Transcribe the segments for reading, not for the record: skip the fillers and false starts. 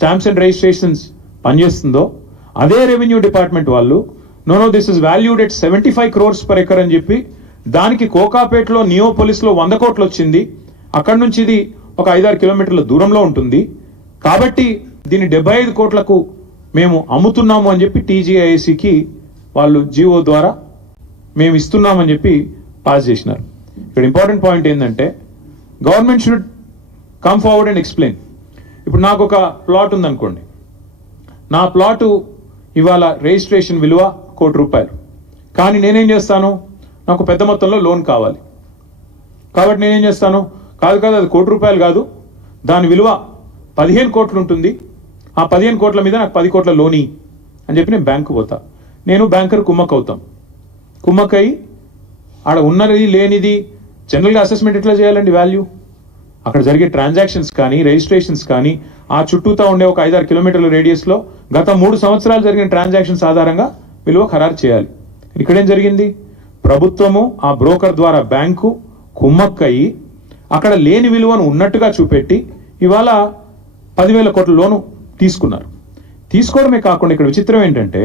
Stamps and registrations పనిచేస్తుందో అదే revenue department వాళ్ళు know this is valued at 75 crores per acre అని చెప్పి దానికి కోకాపేటలో నియోపోలిస్లో 100 కోట్లు వచ్చింది. అక్కడి నుంచి ఇది ఒక 5-6 కిలోమీటర్ల దూరంలో ఉంటుంది కాబట్టి దీన్ని 75 కోట్లకు మేము అమ్ముతున్నాము అని చెప్పి టీజీఐఏసీకి వాళ్ళు జీవో ద్వారా మేము ఇస్తున్నామని చెప్పి పాస్ చేసినారు. ఇక్కడ ఇంపార్టెంట్ పాయింట్ ఏంటంటే government should come forward and explain. ఇప్పుడు నాకు ఒక ప్లాట్ ఉందనుకోండి, నా ప్లాటు ఇవాళ రిజిస్ట్రేషన్ విలువ 1 కోటి రూపాయలు, కానీ నేనేం చేస్తాను, నాకు పెద్ద మొత్తంలో లోన్ కావాలి కాబట్టి నేనేం చేస్తాను, కాదు అది 1 కోటి రూపాయలు కాదు, దాని విలువ 15 కోట్లు ఉంటుంది, ఆ 15 కోట్ల మీద నాకు 10 కోట్ల లోని అని చెప్పి నేను బ్యాంకు పోతా. నేను బ్యాంకర్ కుమ్మక్ అవుతాం. కుమ్మక్కై ఆడ ఉన్నది లేనిది జనరల్గా అసెస్మెంట్ ఎట్లా చేయాలండి? వాల్యూ అక్కడ జరిగే ట్రాన్సాక్షన్స్ కానీ రిజిస్ట్రేషన్స్ కానీ ఆ చుట్టూతా ఉండే ఒక 5-6 కిలోమీటర్ల రేడియస్లో గత 3 సంవత్సరాలు జరిగిన ట్రాన్సాక్షన్స్ ఆధారంగా విలువ ఖరారు చేయాలి. ఇక్కడేం జరిగింది, ప్రభుత్వము ఆ బ్రోకర్ ద్వారా బ్యాంకు కుమ్మక్కయి అక్కడ లేని విలువను ఉన్నట్టుగా చూపెట్టి ఇవాళ 10,000 కోట్ల లోను తీసుకున్నారు. తీసుకోవడమే కాకుండా ఇక్కడ విచిత్రం ఏంటంటే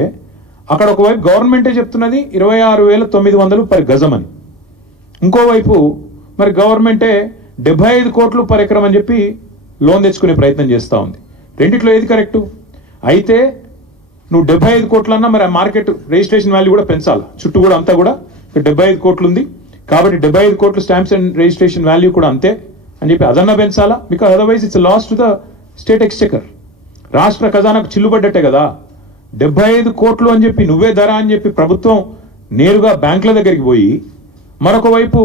అక్కడ ఒకవైపు గవర్నమెంటే చెప్తున్నది 26,900 per గజం అని, ఇంకోవైపు మరి గవర్నమెంటే 75 కోట్లు per ఎకరం అని చెప్పి లోన్ తెచ్చుకునే ప్రయత్నం చేస్తూ ఉంది. రెండిట్లో ఏది కరెక్టు? అయితే నువ్వు 75 కోట్లన్నా మరి ఆ మార్కెట్ రిజిస్ట్రేషన్ వాల్యూ కూడా పెంచాలి, చుట్టూ కూడా అంతా కూడా 75 కోట్లు ఉంది కాబట్టి 75 కోట్లు స్టాంప్స్ అండ్ రిజిస్ట్రేషన్ వాల్యూ కూడా అంతే అని చెప్పి అదన్నా పెంచాలా, because otherwise it's loss to the state exchequer. రాష్ట్ర ఖజానాకు చిల్లుబడ్డట్టే కదా. 75 కోట్లు అని చెప్పి నువ్వే ధర అని చెప్పి ప్రభుత్వం నేరుగా బ్యాంకుల దగ్గరికి పోయి మరొక వైపు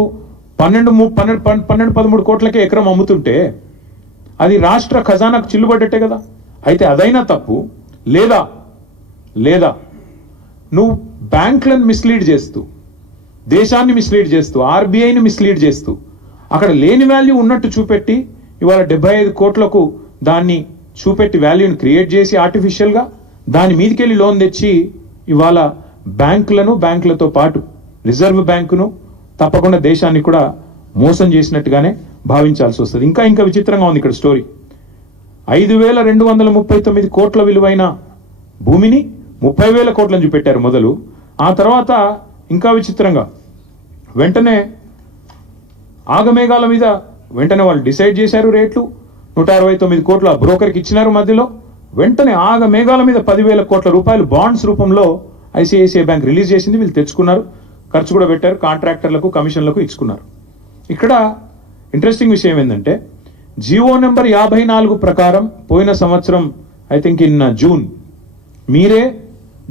12-13 కోట్లకే ఎకరం అమ్ముతుంటే అది రాష్ట్ర ఖజానాకు చిల్లుబడ్డట్టే కదా. అయితే అదైనా తప్పు లేదా నువ్వు బ్యాంకులను మిస్లీడ్ చేస్తూ, దేశాన్ని మిస్లీడ్ చేస్తూ, ఆర్బీఐని మిస్లీడ్ చేస్తూ అక్కడ లేని వాల్యూ ఉన్నట్టు చూపెట్టి ఇవాళ 75 కోట్లకు దాన్ని చూపెట్టి వాల్యూని క్రియేట్ చేసి ఆర్టిఫిషియల్గా దాని మీదకెళ్ళి లోన్ తెచ్చి ఇవాళ బ్యాంకులతో పాటు రిజర్వ్ బ్యాంకును తప్పకుండా దేశాన్ని కూడా మోసం చేసినట్టుగానే భావించాల్సి వస్తుంది. ఇంకా విచిత్రంగా ఉంది ఇక్కడ స్టోరీ. 5,239 కోట్ల విలువైన భూమిని 30,000 కోట్లను చూపెట్టారు మొదలు. ఆ తర్వాత ఇంకా విచిత్రంగా వెంటనే ఆగమేఘాల మీద వెంటనే వాళ్ళు డిసైడ్ చేశారు రేట్లు. 169 కోట్ల బ్రోకర్కి ఇచ్చినారు మధ్యలో. వెంటనే ఆగమేఘాల మీద 10,000 కోట్ల రూపాయలు బాండ్స్ రూపంలో ఐసిఐసిఐ బ్యాంక్ రిలీజ్ చేసింది. వీళ్ళు తెచ్చుకున్నారు, ఖర్చు కూడా పెట్టారు, కాంట్రాక్టర్లకు కమిషన్లకు ఇచ్చుకున్నారు. ఇక్కడ ఇంట్రెస్టింగ్ విషయం ఏంటంటే జియో నెంబర్ 54 ప్రకారం పోయిన సంవత్సరం ఐ థింక్ ఇన్ జూన్ మీరే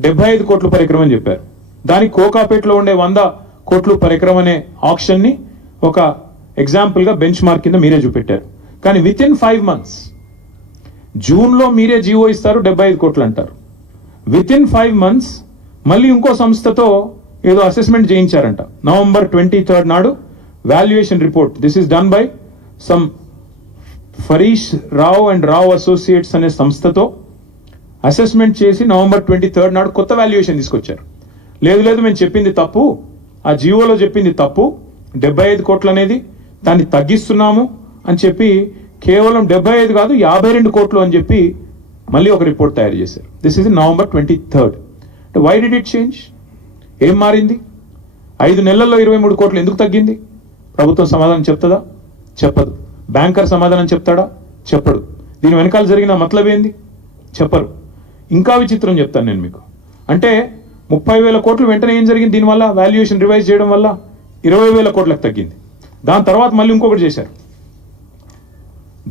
75 కోట్లు per ఎకరం అని చెప్పారు. దానికి కోకాపేటలో ఉండే 100 కోట్లు per ఎకరం అనే ఆప్షన్ని ఒక ఎగ్జాంపుల్గా బెంచ్ మార్క్ కింద మీరే చూపెట్టారు. కానీ విత్ ఇన్ 5 months జూన్లో మీరే జియో ఇస్తారు, 75 కోట్లు అంటారు. విత్ ఇన్ 5 months మళ్ళీ ఇంకో సంస్థతో ఏదో అసెస్మెంట్ చేయించారంట. November 23rd నాడు valuation report, this is done by some ఫరీష్ Rao and Rao associates అనే సంస్థతో అసెస్మెంట్ చేసి November 23rd నాడు కొత్త వాల్యుయేషన్ తీసుకొచ్చారు. లేదు మేము చెప్పింది తప్పు, ఆ జియోలో చెప్పింది తప్పు, 75 కోట్లు అనేది దాన్ని తగ్గిస్తున్నాము అని చెప్పి కేవలం 75 కాదు 52 కోట్లు అని చెప్పి మళ్ళీ ఒక రిపోర్ట్ తయారు చేశారు. This is November 23rd. Why did it change? ఏం మారింది? 5 నెలల్లో 23 కోట్లు ఎందుకు తగ్గింది? ప్రభుత్వం సమాధానం చెప్తుందా? చెప్పదు. బ్యాంకర్ సమాధానం చెప్తాడా? చెప్పడు. దీని వెనకాల జరిగిన మతలబ్ ఏంది? చెప్పరు. ఇంకా విచిత్రం చెప్తాను నేను మీకు. అంటే 30,000 కోట్లు వెంటనే ఏం జరిగింది? దీనివల్ల వాల్యుయేషన్ రివైజ్ చేయడం వల్ల 20,000 కోట్లకు తగ్గింది. దాని తర్వాత మళ్ళీ ఇంకొకటి చేశారు.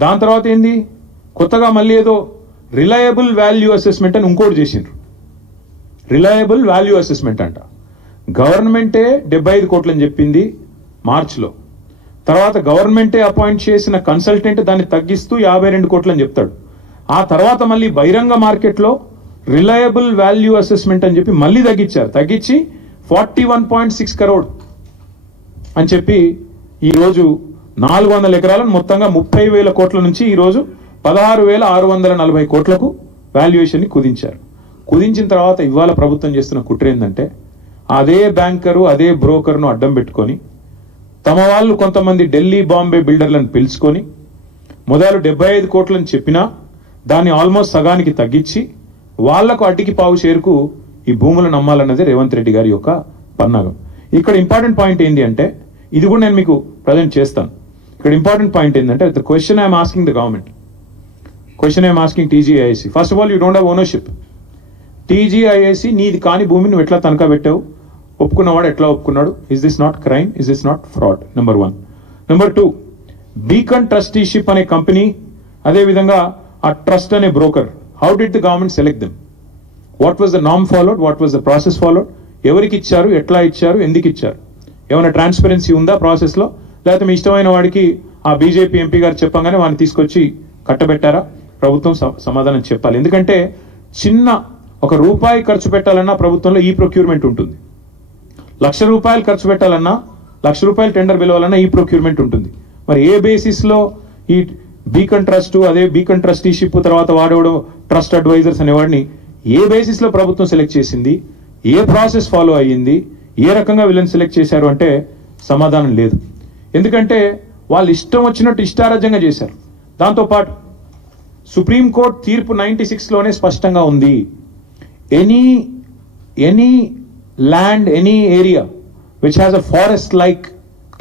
దాని తర్వాత ఏంది? కొత్తగా మళ్ళీ ఏదో రిలయబుల్ వాల్యూ అసెస్మెంట్ అని ఇంకోటి చేసిండ్రు. రిలయబుల్ వాల్యూ అసెస్మెంట్ అంట. గవర్నమెంటే 75 కోట్లు అని చెప్పింది మార్చ్లో. తర్వాత గవర్నమెంటే అపాయింట్ చేసిన కన్సల్టెంట్ దాన్ని తగ్గిస్తూ 52 కోట్లు అని చెప్తాడు. ఆ తర్వాత మళ్ళీ బహిరంగ మార్కెట్లో రిలయబుల్ వాల్యూ అసెస్మెంట్ అని చెప్పి మళ్ళీ తగ్గించి 41.6 crore అని చెప్పి ఈరోజు 400 ఎకరాలను మొత్తంగా 30,000 కోట్ల నుంచి ఈరోజు 16,640 కోట్లకు వాల్యుయేషన్ని కుదించారు. కుదించిన తర్వాత ఇవాళ ప్రభుత్వం చేస్తున్న కుట్ర ఏంటంటే అదే బ్యాంకరు అదే బ్రోకర్ను అడ్డం పెట్టుకొని తమ వాళ్ళు కొంతమంది ఢిల్లీ బాంబే బిల్డర్లను పిలుచుకొని మొదలు 75 కోట్లని చెప్పినా దాన్ని ఆల్మోస్ట్ సగానికి తగ్గించి వాళ్లకు అడ్డికి పావు షేరుకు ఈ భూములను నమ్మాలన్నది రేవంత్ రెడ్డి గారి యొక్క పన్నాగం. ఇక్కడ ఇంపార్టెంట్ పాయింట్ ఏంటి అంటే, ఇది కూడా నేను మీకు ప్రజెంట్ చేస్తాను. ఇక్కడ ఇంపార్టెంట్ పాయింట్ ఏంటంటే, the question I'm asking the government, question I'm asking టీజీఐఏసీ. First of all, you don't have ownership. టీజీఐఏసీ నీది కాని భూమిని నువ్వు ఎట్లా తనఖా పెట్టావు, ఒప్పుకున్నవాడు ఎట్లా ఒప్పుకున్నాడు? Is this not crime? Is this not fraud? Number 1. Number 2, Beacon Trusteeship అనే కంపెనీ, అదేవిధంగా ఆ ట్రస్ట్ అనే broker, how did the government select them? What was the నామ్ followed? What was the process followed? ఎవరికి ఇచ్చారు, ఎట్లా ఇచ్చారు, ఎందుకు ఇచ్చారు? ఏమైనా ట్రాన్స్పరెన్సీ ఉందా ప్రాసెస్లో? లేకపోతే మీ ఇష్టమైన వాడికి ఆ బీజేపీ ఎంపీ గారు చెప్పంగానే వాడిని తీసుకొచ్చి కట్టబెట్టారా? ప్రభుత్వం సమాధానం చెప్పాలి. ఎందుకంటే చిన్న ఒక రూపాయి ఖర్చు పెట్టాలన్నా ప్రభుత్వంలో ఈ ప్రొక్యూర్మెంట్ ఉంటుంది. ₹1,00,000 ఖర్చు పెట్టాలన్నా, ₹1,00,000 టెండర్ పిలవాలన్నా ఈ ప్రొక్యూర్మెంట్ ఉంటుంది. మరి ఏ బేసిస్లో ఈ బీకన్ ట్రస్ట్, అదే బీకన్ ట్రస్టీషిప్, తర్వాత వాడేవాడు ట్రస్ట్ అడ్వైజర్స్ అనేవాడిని ఏ బేసిస్లో ప్రభుత్వం సెలెక్ట్ చేసింది? ఏ ప్రాసెస్ ఫాలో అయ్యింది? ఏ రకంగా వీళ్ళని సెలెక్ట్ చేశారు అంటే సమాధానం లేదు. ఎందుకంటే వాళ్ళు ఇష్టం వచ్చినట్టు ఇష్టారాజ్యంగా చేశారు. దాంతోపాటు సుప్రీంకోర్టు తీర్పు 96లోనే స్పష్టంగా ఉంది, any land, any area which has a forest like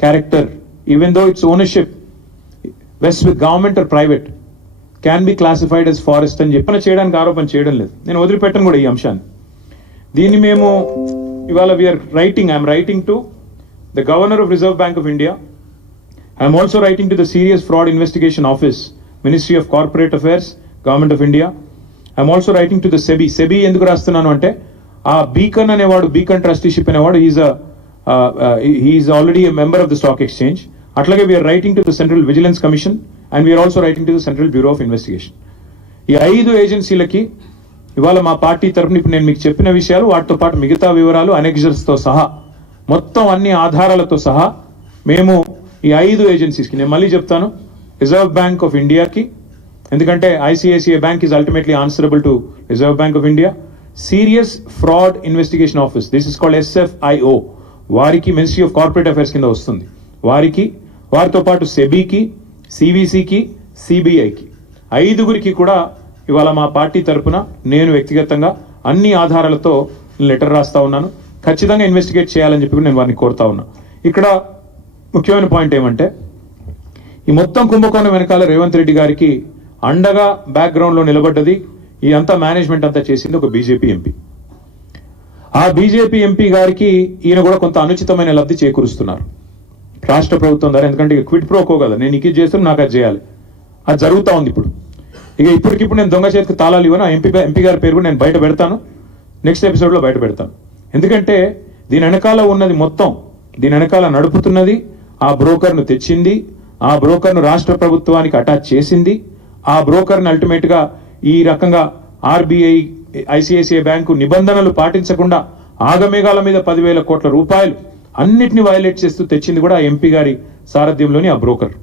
character, even though it's ownership west with government or private, can be classified as forest అని చెప్పిన చేయడానికి ఆరోపణ చేయడం లేదు. నేను వదిలిపెట్టను కూడా ఈ అంశాన్ని. దీన్ని మేము ఇవాళ I'm writing to the governor of Reserve Bank of India. I'm also writing to the Serious Fraud Investigation Office, Ministry of Corporate Affairs, Government of India. I'm also writing to the SEBI ఎందుకు రాస్తున్నాను అంటే, ఆ Beacon అనేవాడు, Beacon Trusteeship అనేవాడు, is already a member of the stock exchange. అట్లాగే we're writing to the Central Vigilance Commission and we're also writing to the Central Bureau of investigation. ఈ 5 ఏజెన్సీలకి ఇవాళ మా పార్టీ తరఫున ఇప్పుడు నేను మీకు చెప్పిన విషయాలు, వాటితో పాటు మిగతా వివరాలు, అనెక్జర్స్తో సహా, మొత్తం అన్ని ఆధారాలతో సహా మేము ఈ 5 ఏజెన్సీస్కి, నేను మళ్ళీ చెప్తాను, రిజర్వ్ బ్యాంక్ ఆఫ్ ఇండియాకి, ఎందుకంటే ICICI bank is ultimately answerable to reserve Bank of India, serious Fraud Investigation office, this is called SFIO, వారికి మినిస్ట్రీ ఆఫ్ కార్పొరేట్ అఫైర్స్ కింద వస్తుంది, వారికి, వారితో పాటు సెబీకి, సివిసికి, సిబిఐకి, 5గురికి కూడా ఇవాళ మా పార్టీ తరఫున నేను వ్యక్తిగతంగా అన్ని ఆధారాలతో లెటర్ రాస్తా ఉన్నాను. ఖచ్చితంగా ఇన్వెస్టిగేట్ చేయాలని చెప్పి నేను వారిని కోరుతా ఉన్నా. ఇక్కడ ముఖ్యమైన పాయింట్ ఏమంటే, ఈ మొత్తం కుంభకోణం వెనకాల రేవంత్ రెడ్డి గారికి అండగా బ్యాక్గ్రౌండ్లో నిలబడ్డది, ఈ అంతా మేనేజ్మెంట్ అంతా చేసింది ఒక బీజేపీ ఎంపీ. ఆ బీజేపీ ఎంపీ గారికి ఈయన కూడా కొంత అనుచితమైన లబ్ధి చేకూరుస్తున్నారు రాష్ట్ర ప్రభుత్వం ద్వారా. ఎందుకంటే ఇక క్విడ్ ప్రోకో కదా, నేను ఇది చేస్తాను, నాకు అది చేయాలి, అది జరుగుతూ ఉంది ఇప్పుడు. ఇక ఇప్పటికిప్పుడు నేను దొంగ చేతికి తాళాలు ఇవ్వను. ఆ ఎంపీ గారి పేరు కూడా నేను బయట పెడతాను, నెక్స్ట్ ఎపిసోడ్లో బయట పెడతాను. ఎందుకంటే దీని వెనకాల ఉన్నది మొత్తం, దీని వెనకాల నడుపుతున్నది, ఆ బ్రోకర్ను తెచ్చింది, ఆ బ్రోకర్ను రాష్ట్ర ప్రభుత్వానికి అటాచ్ చేసింది, ఆ బ్రోకర్ని అల్టిమేట్గా ఈ రకంగా ఆర్బీఐ, ఐసిఐసిఐ బ్యాంకు నిబంధనలు పాటించకుండా ఆగమేఘాల మీద 10,000 కోట్ల రూపాయలు అన్నిటిని వైలేట్ చేస్తూ తెచ్చింది కూడా ఆ ఎంపీ గారి సారథ్యంలోని ఆ బ్రోకర్.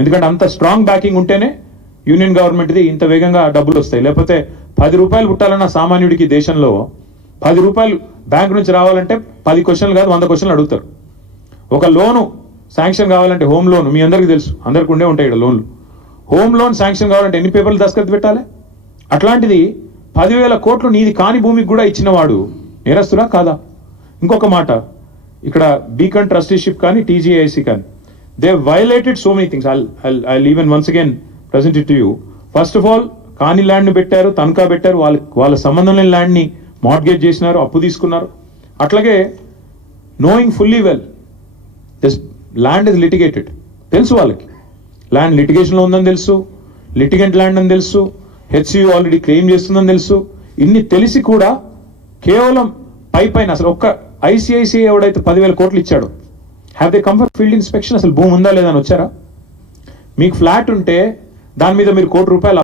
ఎందుకంటే అంత స్ట్రాంగ్ బ్యాకింగ్ ఉంటేనే యూనియన్ గవర్నమెంట్ది ఇంత వేగంగా డబ్బులు వస్తాయి. లేకపోతే ₹10 పుట్టాలన్న సామాన్యుడికి దేశంలో ₹10 బ్యాంక్ నుంచి రావాలంటే 10 క్వశ్చన్లు కాదు 100 క్వశ్చన్లు అడుగుతారు. ఒక లోను శాంక్షన్ కావాలంటే, హోమ్ లోన్ మీ అందరికీ తెలుసు, అందరికి ఉండే ఉంటాయి ఇక్కడ లోన్లు. హోమ్ లోన్ శాంక్షన్ కావాలంటే ఎన్ని పేపర్లు దస్తఖత్ పెట్టాలి? అట్లాంటిది 10,000 కోట్లు నీది కాని భూమికి కూడా ఇచ్చినవాడు నేరస్తుడా కాదా? ఇంకొక మాట, ఇక్కడ బీకన్ ట్రస్టీషిప్ కానీ టీజీఐసి కానీ, they violated so many things. I'll even once again present it to you. First of all, కాని ల్యాండ్ని పెట్టారు, తనఖా పెట్టారు, వాళ్ళ సంబంధం లేని ల్యాండ్ని మార్ట్గేజ్ చేసినారు, అప్పు తీసుకున్నారు. అట్లాగే knowing fully well this land is litigated, తెలుసు వాళ్ళకి ల్యాండ్ లిటిగేషన్లో ఉందని తెలుసు, లిటిగెంట్ ల్యాండ్ అని తెలుసు, హెచ్సియు ఆల్రెడీ క్లెయిమ్ చేస్తుందని తెలుసు. ఇన్ని తెలిసి కూడా కేవలం పైన అసలు ఒక్క ఐసిఐసిఐ ఎవడైతే 10,000 కోట్లు ఇచ్చాడు, have they come for field inspection, అసలు భూమి ఉందా లేదా అని వచ్చారా? మీకు ఫ్లాట్ ఉంటే దాని మీద మీరు ₹1 కోటి